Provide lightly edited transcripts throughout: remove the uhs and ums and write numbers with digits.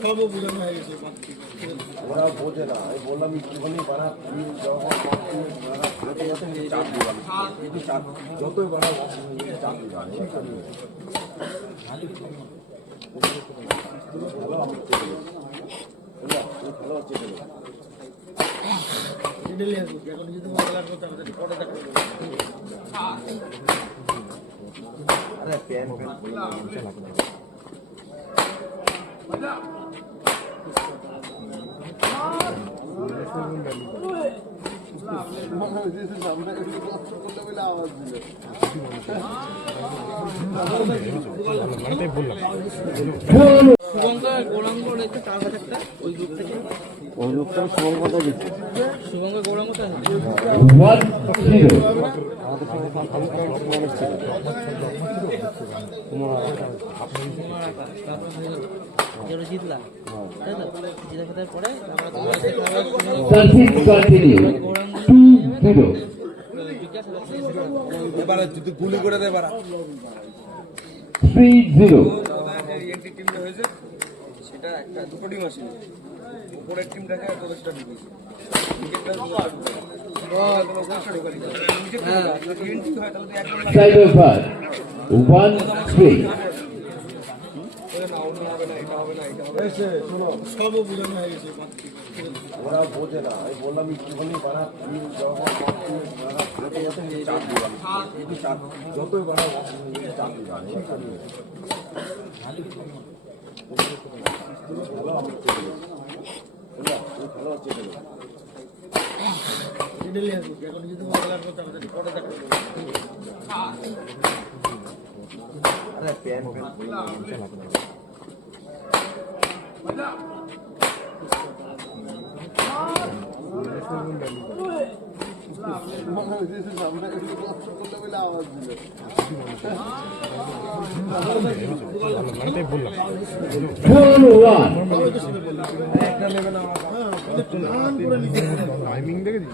সব বোঝানো হয়ে গেছে, ওরা বোঝে না। আমি বললাম একটুখানি বাড়া, চাপ দিলাম, যতই বাড়া চাপ দিলাম। আরে প্যান ওই লোকটা শুভঙ্করটা দিচ্ছে, শুভঙ্কর গৌরাঙ্গটা জিতলাম, জিতার পরে এবারে যদি গুলি করে দেয় এবার 3-0 টিমটা হয়েছে, সেটা একটা দুটো টিম আছে, উপরের টিমটাকে প্রবেশটা ঢুকিয়েছে, side over 1-3 সব বোঝানো হয়ে গেছে, ওরা বোঝে না। আমি বললাম একটুখানি বাড়া, চাপ দিলাম, যতই বাড়া চাপ দিলাম। ভালো হচ্ছে আরে প্যান টাইমিং দেখেছি,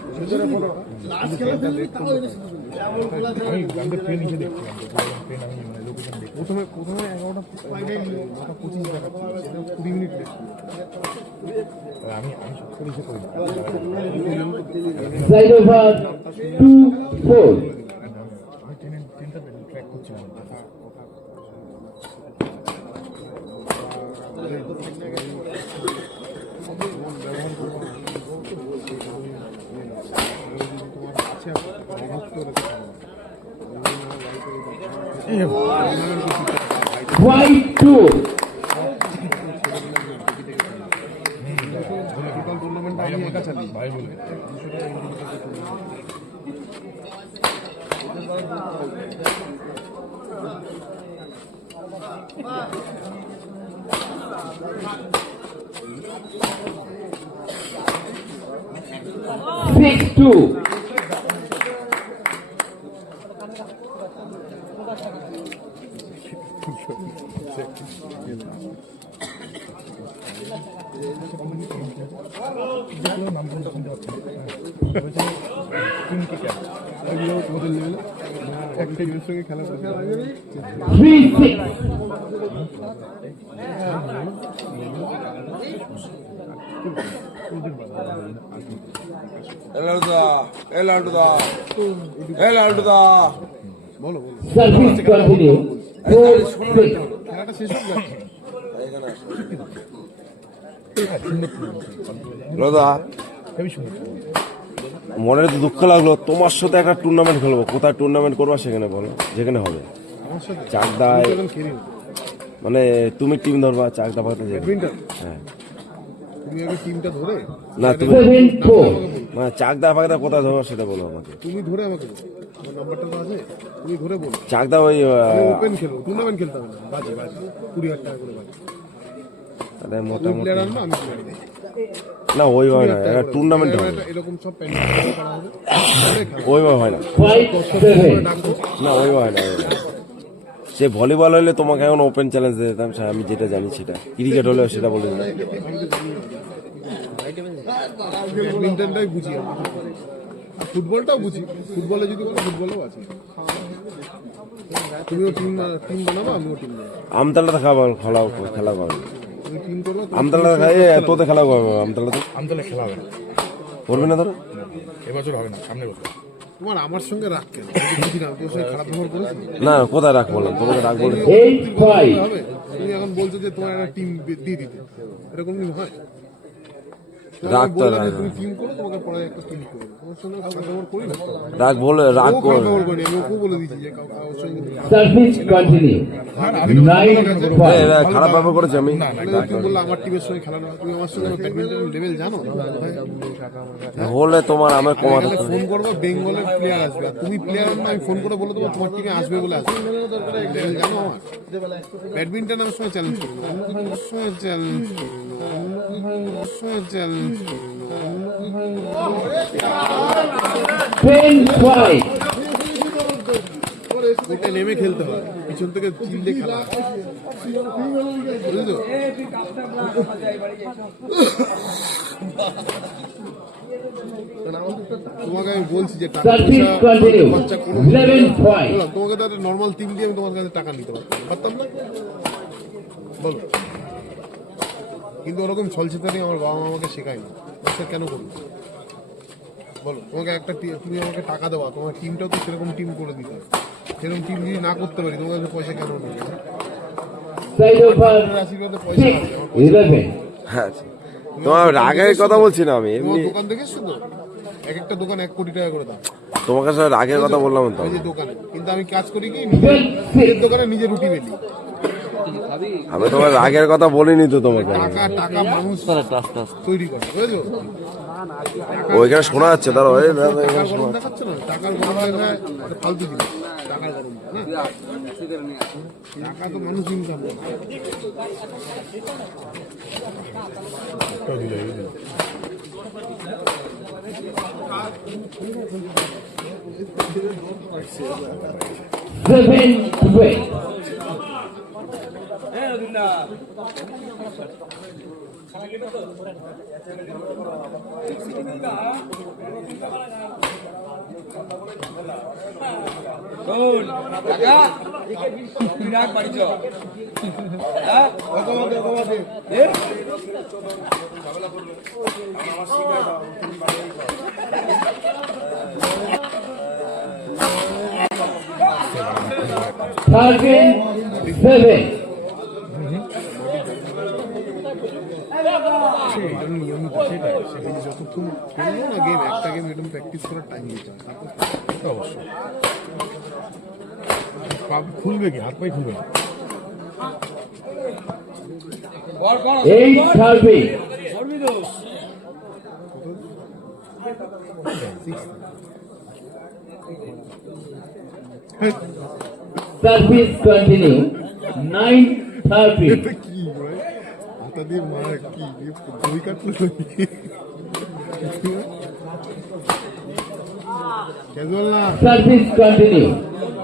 প্রথমে 11:25 দেখাচ্ছি, 20 মিনিট আমি side over 2-4 ট্রেনটা ট্র্যাক করছি। 5-2 টুর্নামেন্ট আমি একা চালি ভাই বলে। 6-2 একটা ইউর সঙ্গে খেলা করতে 3-6 বলো সার্ভিস কন্টিনিউ 4-6 খেলাটা শেষ হয়ে যাচ্ছে। মনে দুঃখ লাগলো, তোমার সাথে একটা টুর্নামেন্ট খেলবো, কোথায় টুর্নামেন্ট করবো সেখানে বলো, যেখানে হবে চাকদায়, মানে তুমি টিম ধরবা চাকদা পাতে যাবে। হ্যাঁ তুমি আগে টিমটা ধরে না, তুমি 7-4 মানে চাকদা ফাকদা কোথায় ধরবা সেটা বলো আমাকে। তুমি ধরে আমাকে বলো, আমার নাম্বারটা তো আছে, তুমি ধরে বলো। চাকদা ওই ওপেন খেলবো, টুর্নামেন্ট খেলতে হবে না, বাজে 20,000 টাকা করে বাজে। তাহলে মোটামুটি প্লেয়ার আনবো, আমি প্লেয়ার আনবো। না ওইভাবে না, একটা টুর্নামেন্ট হবে, এরকম সব প্যান্ডেল করা হবে, ওইভাবে হয় না, 5-7 না ওইভাবে হয় না, সে ভলিবল হলে তোমাকে এখন ওপেন চ্যালেঞ্জ দিয়ে দিতাম, আমি যেটা জানি সেটা। ক্রিকেট হলে সেটা বলে দিতাম। ব্যাডমিন্টনটাই বুঝি আমি। আর ফুটবলটাও বুঝি, ফুটবলে যদি বলো ফুটবলেও আছে। তুমিও টিম বানাবো, আমিও টিম বানাবো। আমতলাতে খেলা করবে। তুমি টিম করবো, আমতলাতে খাই তোতে খেলা করবে। আমতলাতে আমতলা খেলা হবে না, করবে না ধরো। এবছর হবে না, সামনে বছর। তোমার আমার সঙ্গে রাগ কেন? আমি বুঝি না, তোর সঙ্গে খারাপ ব্যবহার করেছি না, কোথায় রাখ বললাম, তোমাকে রাখ বলে। 8-5. হবে? তুমি এখন বলছো যে তোমার একটা টিম দিয়ে দিতে, এরকম দিন হয়? রাগ তো বললাম যে রাগ তুমি টিম করো, তোমাকে পরে একটা টিম করো। তোমার সঙ্গে খারাপ ব্যবহার করি না। রাগ বলে রাগ ও কর। খারাপ ব্যবহার করি, আমি ওকেও বলে দিচ্ছি যে ওর সঙ্গে Service continue. 9-5. এরা খারাপ ব্যবহার করেছে আমি। তুমি বললে আমার টিমের সঙ্গে খেলা না, তুমি আমার সঙ্গে ব্যাডমিন্টন লেভেল জানো? হলে তোমার আমার কমাতে এখানে ফোন করবো, বেঙ্গলের প্লেয়ার আসবে, আর তুমি প্লেয়ার না, আমি ফোন করে বলে দেবো তোমার টিমে আসবে বলে আসবে। লেভেল জানো আমার? ব্যাডমিন্টন আমার সঙ্গে চ্যালেঞ্জ করবো, আমার সঙ্গে চ্যালেঞ্জ করবো, আমার সঙ্গে চ্যালেঞ্জ করবো। 10-5. ওটা নেমে খেলতে হয়, পিছন থেকে চিল্লে খেলা হয়। বুঝেছো? তোমাকে আমি বলছি যে টাকা Service continue. 11-5. বললাম তোমাকে তো একটা নর্মাল টিম দিয়ে আমি তোমার কাছে টাকা নিতে পারতাম না? বলো। কিন্তু ওরকম ছলছেতানি আমার বাবা মা আমাকে শেখায়নি। আচ্ছা কেন করবো? বলো, তোমাকে একটা তুমি আমাকে টাকা দেওয়া, তোমার টিমটাও তো সেরকম টিম করে দিতে হবে। সেরকম টিম যদি না করতে পারি, তোমার কাছে পয়সা কেন নেই? Side over. আশীর্বাদে পয়সা আছে, আমার 6-11. হ্যাঁ, তোমার রাগের কথা বলছি না আমি, তোমার এমনি দোকান থেকে এসছো তো, এক একটা দোকান 1 কোটি টাকা করে দাম তোমার কাছে রাগের কথা বললাম তো। ওই যে দোকানে, কিন্তু আমি কাজ করি কি নিজের দোকানে নিজে রুটি বেলি। আমি তোমার রাগের কথা বলিনি তো তোমাকে। টাকা মানুষ তৈরি করে, বুঝেছো? ওইখানে শোনা যাচ্ছে, দাঁড়ো টাকার গরম দেখাচ্ছ না, টাকার গরম দেখায় এটা ফালতু জিনিস। টাকার গরম না, টাকা তো মানুষ ইনকাম করে। Seven to wait. Target 7. এটার নিয়মিত সেটাই, সেটাই যতক্ষণ খেলবো না গেম, একটা গেম এরকম প্র্যাকটিস করার টাইম দিতে হয়, তারপর অবশ্যই খুলবে কি, হাত পাই খুলবে না। 8-30. Service continue. 9-30. এটা কি ভাই, হাতা দিয়ে মারা কি, বই কাটলো ক্যাজুয়াল না। Service continue.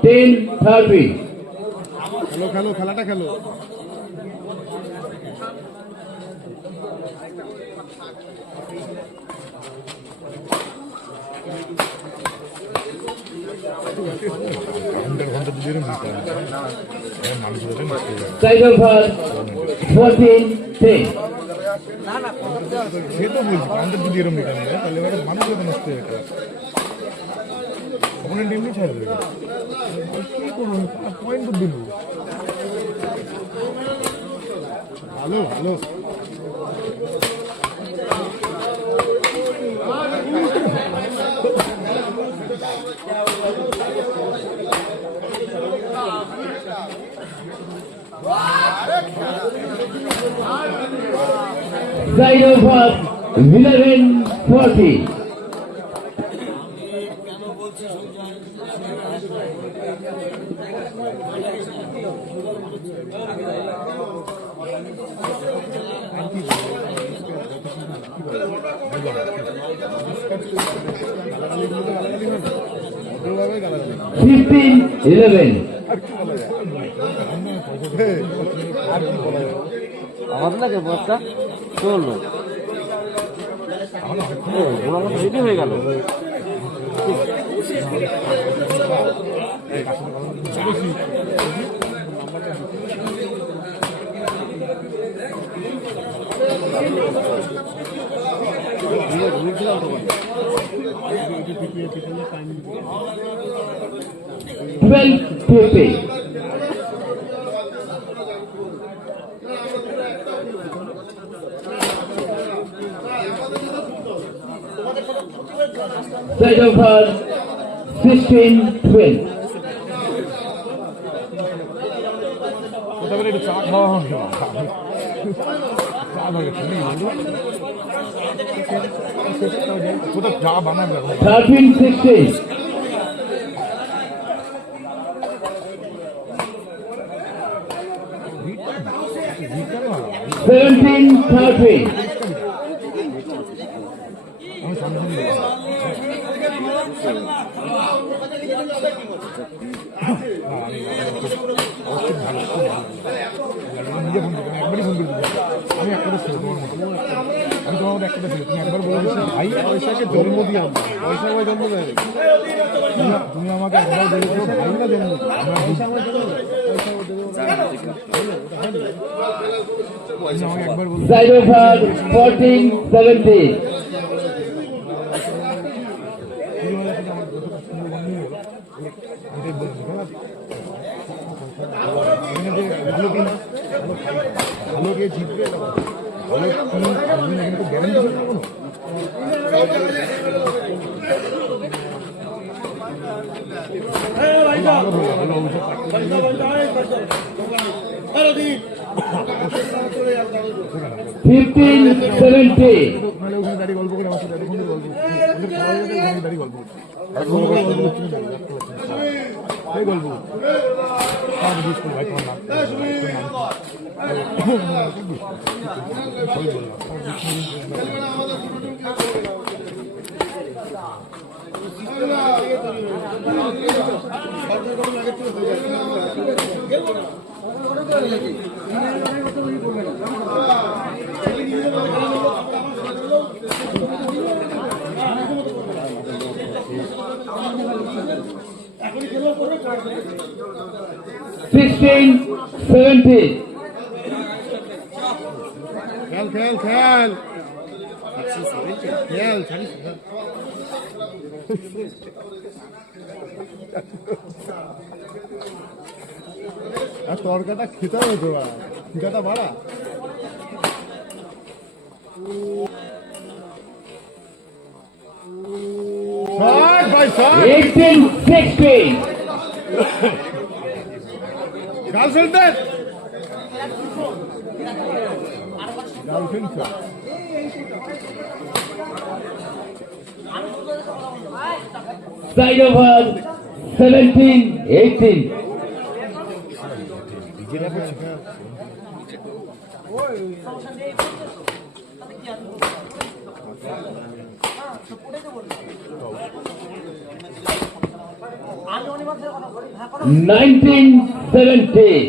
10-30. খেলো খেলো, খেলাটা খেলো। Side over 14-10. সে তো বলছি আমাদের যদি এরকম নিতাম না, তাহলে এবার মানুষ যত নষ্ট হয়ে গেল, অপোনেন্ট এমনি ছাড় দেবে। কি করবো, পয়েন্ট তো দিল। ভালো ভালো, Side over 11-40. ভালোভাবে গালাগালি। 15-11. আমাদের লাগে বস্তা চললো ওনার মতো রেডি হয়ে গেল। Side over 16-12. যা বানাবে 13-16. 17-13. নিজে ফোন করবেন, একবারই ফোন করে দিবেন। আমি একটা ছিল তোমার মতো, আমি তোমার মতো একটা ছিল, তুমি একবার বলে দিচ্ছি ভাই পয়সাকে জন্ম দিয়ে আমরা পয়সা আমার জন্ম দেয় নাকি? তুমি আমাকে একবার বলেছো ভাই না জন্ম দিতে। আমরা পয়সা আমার জন্ম দেয়? পয়সা আমার জন্ম তুমি আমাকে একবার বলে Side over 14-17. ভালো গিয়ে জিতবে এটা বলো। ভালো তুমি কিন্তু গ্যারান্টি করতে পারবো না। Fifteen, 17. নাহলে ওখানে দাঁড়িয়ে গল্প করে আমার সাথে এতক্ষণ ধরে গল্প করছি। ওদের খাওয়া হয়ে গেলে ওখানে দাঁড়িয়ে গল্প করছি। এতক্ষণ ধরে গল্প করছি না, রাখতে পারছি না। এই গল্প আমার জিজ্ঞেস করো ভাই তোমার নাম কি? তোমার নাম কি? সবই বললাম। Sixteen, 17. খেল খেল খেল খেল ছাড়িস না। আর তরকাটা খেতে হবে তো বাড়া, খিদাটা বাড়া। শট ভাই শট, 18-16. গার্লফ্রেন্ড দেন, girlfriend shot. Side over 17-18. Nineteen, 17.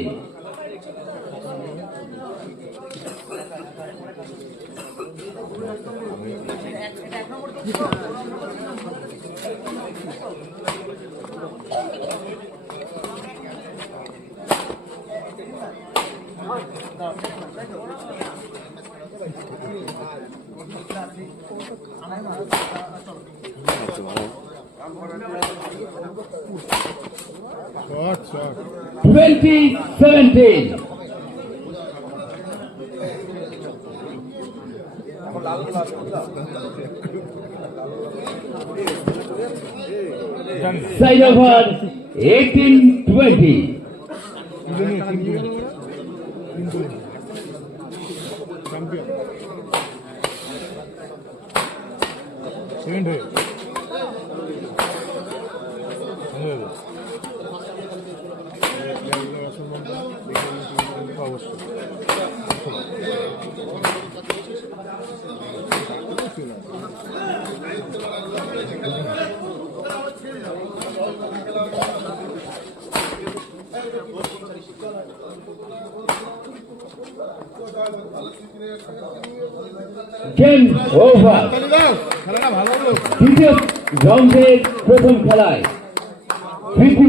Shot shot 20-17. Side over 18-20. Champion. Second হয়ে গেম ওভার। তালি দাও, খেলাটা ভালো হলো। দ্বিতীয় রাউন্ডের প্রথম খেলায়